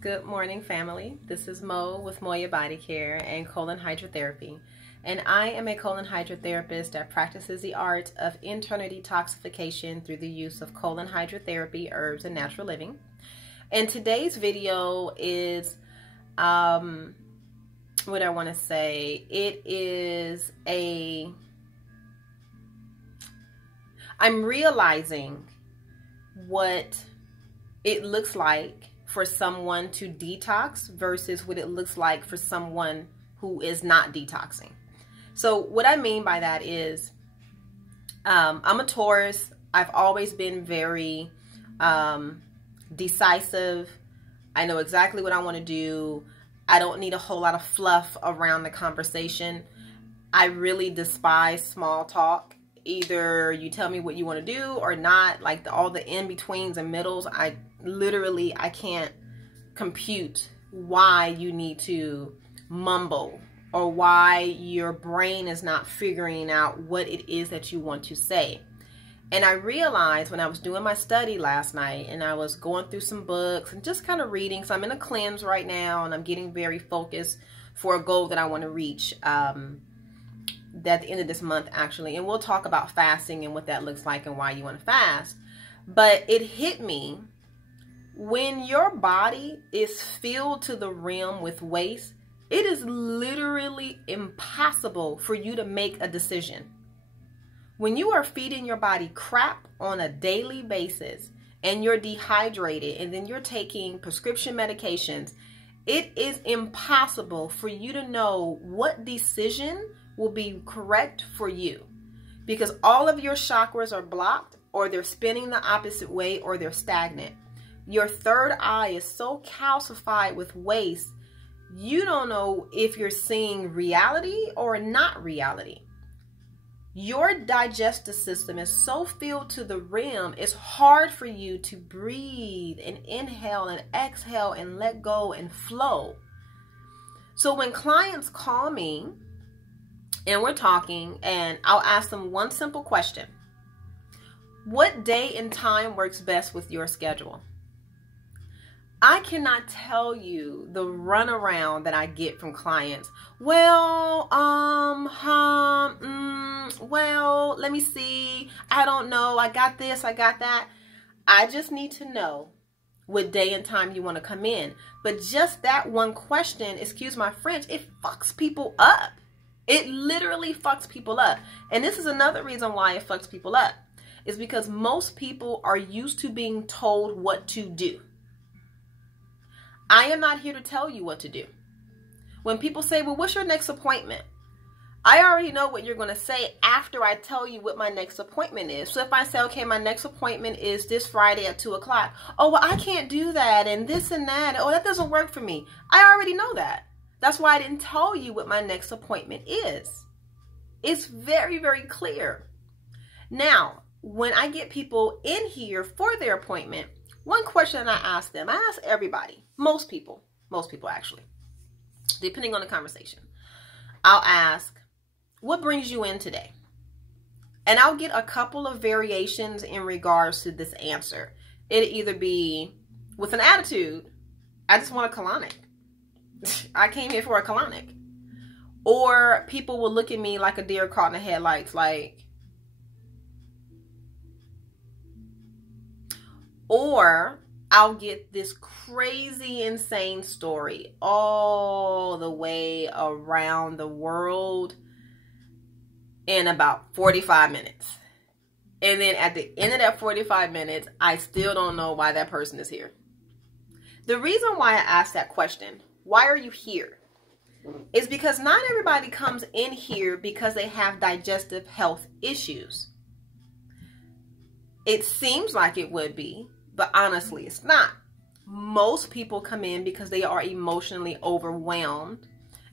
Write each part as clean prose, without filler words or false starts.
Good morning, family. This is Mo with Moya Body Care and Colon Hydrotherapy. And I am a colon hydrotherapist that practices the art of internal detoxification through the use of colon hydrotherapy, herbs, and natural living. And today's video is, what I want to say, I'm realizing what it looks like for someone to detox versus what it looks like for someone who is not detoxing. So what I mean by that is, I'm a Taurus. I've always been very decisive. I know exactly what I want to do. I don't need a whole lot of fluff around the conversation. I really despise small talk. Either you tell me what you want to do or not. Like all the in-betweens and middles, I can't compute why you need to mumble or why your brain is not figuring out what it is that you want to say. And I realized when I was doing my study last night and I was going through some books and just kind of reading. So I'm in a cleanse right now and I'm getting very focused for a goal that I want to reach at the end of this month, actually. And we'll talk about fasting and what that looks like and why you want to fast. But it hit me, when your body is filled to the rim with waste, it is literally impossible for you to make a decision. When you are feeding your body crap on a daily basis and you're dehydrated and then you're taking prescription medications, it is impossible for you to know what decision will be correct for you, because all of your chakras are blocked, or they're spinning the opposite way, or they're stagnant. Your third eye is so calcified with waste, you don't know if you're seeing reality or not reality. Your digestive system is so filled to the rim, it's hard for you to breathe and inhale and exhale and let go and flow. So when clients call me and we're talking, and I'll ask them one simple question: what day and time works best with your schedule? I cannot tell you the runaround that I get from clients. Well, well, let me see. I don't know. I got this, I got that. I just need to know what day and time you want to come in. But just that one question, excuse my French, it fucks people up. It literally fucks people up. And this is another reason why it fucks people up, is because most people are used to being told what to do. I am not here to tell you what to do. When people say, well, what's your next appointment? I already know what you're going to say after I tell you what my next appointment is. So if I say, okay, my next appointment is this Friday at 2 o'clock. Oh, well, I can't do that, and this and that. Oh, that doesn't work for me. I already know that. That's why I didn't tell you what my next appointment is. It's very, very clear. Now, when I get people in here for their appointment, one question I ask them, I ask everybody, most people actually, depending on the conversation, I'll ask, what brings you in today? And I'll get a couple of variations in regards to this answer. It'll either be with an attitude, I just want a colonic. I came here for a colonic. Or people will look at me like a deer caught in the headlights, like, or I'll get this crazy, insane story all the way around the world in about 45 minutes. And then at the end of that 45 minutes, I still don't know why that person is here. The reason why I asked that question, why are you here, is because not everybody comes in here because they have digestive health issues. It seems like it would be, but honestly, it's not. Most people come in because they are emotionally overwhelmed.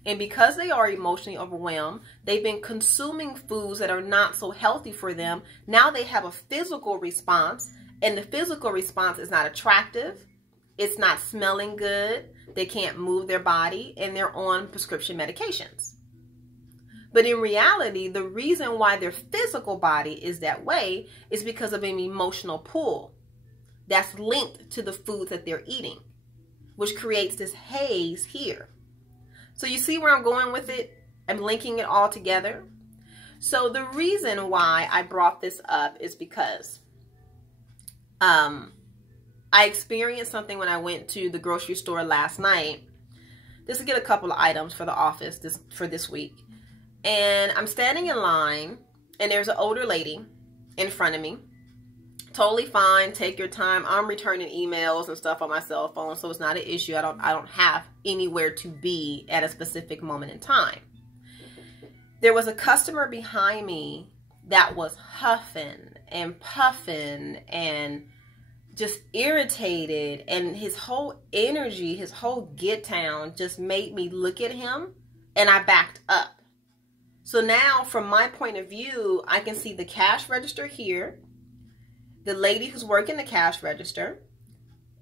And because they are emotionally overwhelmed, they've been consuming foods that are not so healthy for them. Now they have a physical response, and the physical response is not attractive. It's not smelling good. They can't move their body, and they're on prescription medications. But in reality, the reason why their physical body is that way is because of an emotional pull that's linked to the foods that they're eating. which creates this haze here. So you see where I'm going with it? I'm linking it all together. So the reason why I brought this up is because I experienced something when I went to the grocery store last night just to get a couple of items for the office for this week. And I'm standing in line, and there's an older lady in front of me. Totally fine. Take your time. I'm returning emails and stuff on my cell phone, so it's not an issue. I don't have anywhere to be at a specific moment in time. There was a customer behind me that was huffing and puffing and just irritated, and his whole energy, his whole get down just made me look at him, and I backed up. So now from my point of view, I can see the cash register here, the lady who's working the cash register,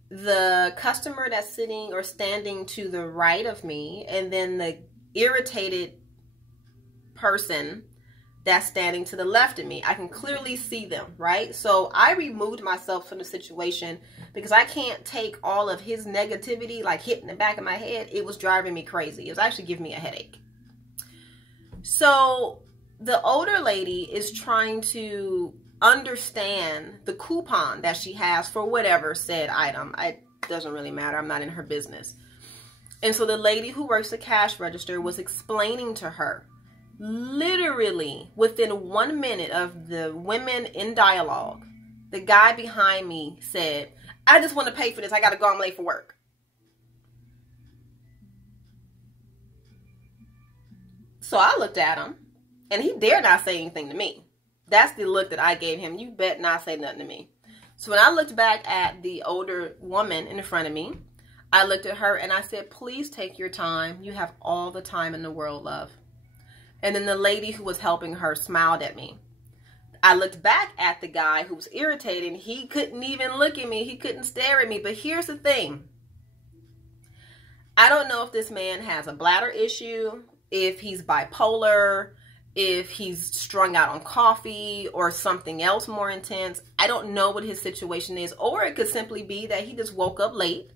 the customer that's sitting or standing to the right of me, and then the irritated person that's standing to the left of me. I can clearly see them, right? So I removed myself from the situation because I can't take all of his negativity like hitting the back of my head. It was driving me crazy. It was actually giving me a headache. So the older lady is trying to understand the coupon that she has for whatever said item. It doesn't really matter. I'm not in her business. And so the lady who works the cash register was explaining to her, literally within 1 minute of the women in dialogue, the guy behind me said, I just want to pay for this. I got to go. I'm late for work. So I looked at him, and he dared not say anything to me. That's the look that I gave him. You bet not say nothing to me. So when I looked back at the older woman in front of me, I looked at her and I said, please take your time. You have all the time in the world, love. And then the lady who was helping her smiled at me. I looked back at the guy who was irritated. He couldn't even look at me. He couldn't stare at me. But here's the thing. I don't know if this man has a bladder issue, if he's bipolar, if he's strung out on coffee or something else more intense. I don't know what his situation is. Or it could simply be that he just woke up late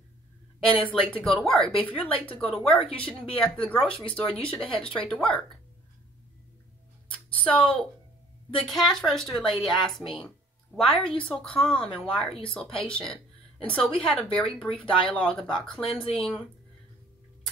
and is late to go to work. But if you're late to go to work, you shouldn't be at the grocery store. You should have headed straight to work. So the cash register lady asked me, why are you so calm and why are you so patient? And so we had a very brief dialogue about cleansing,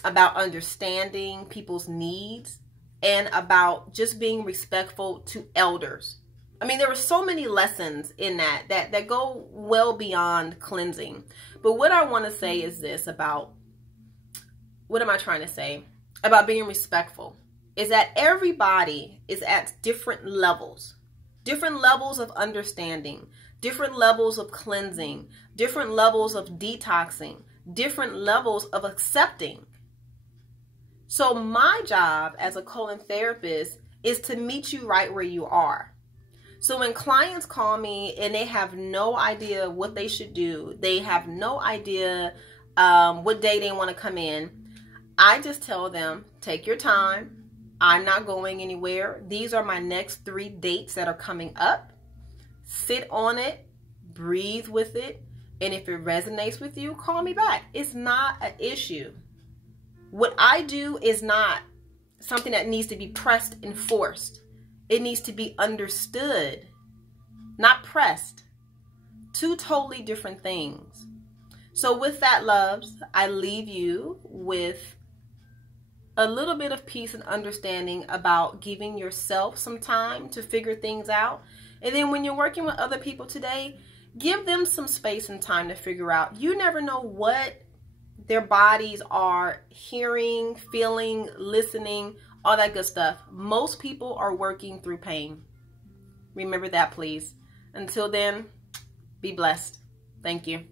about understanding people's needs, and about just being respectful to elders. I mean, there were so many lessons in that go well beyond cleansing. But what I want to say is this about, what am I trying to say? About being respectful. Is that everybody is at different levels of understanding, different levels of cleansing, different levels of detoxing, different levels of accepting. So my job as a colon therapist is to meet you right where you are. So when clients call me and they have no idea what they should do, they have no idea what day they want to come in, I just tell them, take your time. I'm not going anywhere. These are my next 3 dates that are coming up. Sit on it, breathe with it, and if it resonates with you, call me back. It's not an issue. What I do is not something that needs to be pressed and forced. It needs to be understood, not pressed. 2 totally different things. So with that, loves, I leave you with a little bit of peace and understanding about giving yourself some time to figure things out. And then when you're working with other people today, give them some space and time to figure out. You never know what their bodies are hearing, feeling, listening, all that good stuff. Most people are working through pain. Remember that, please. Until then, be blessed. Thank you.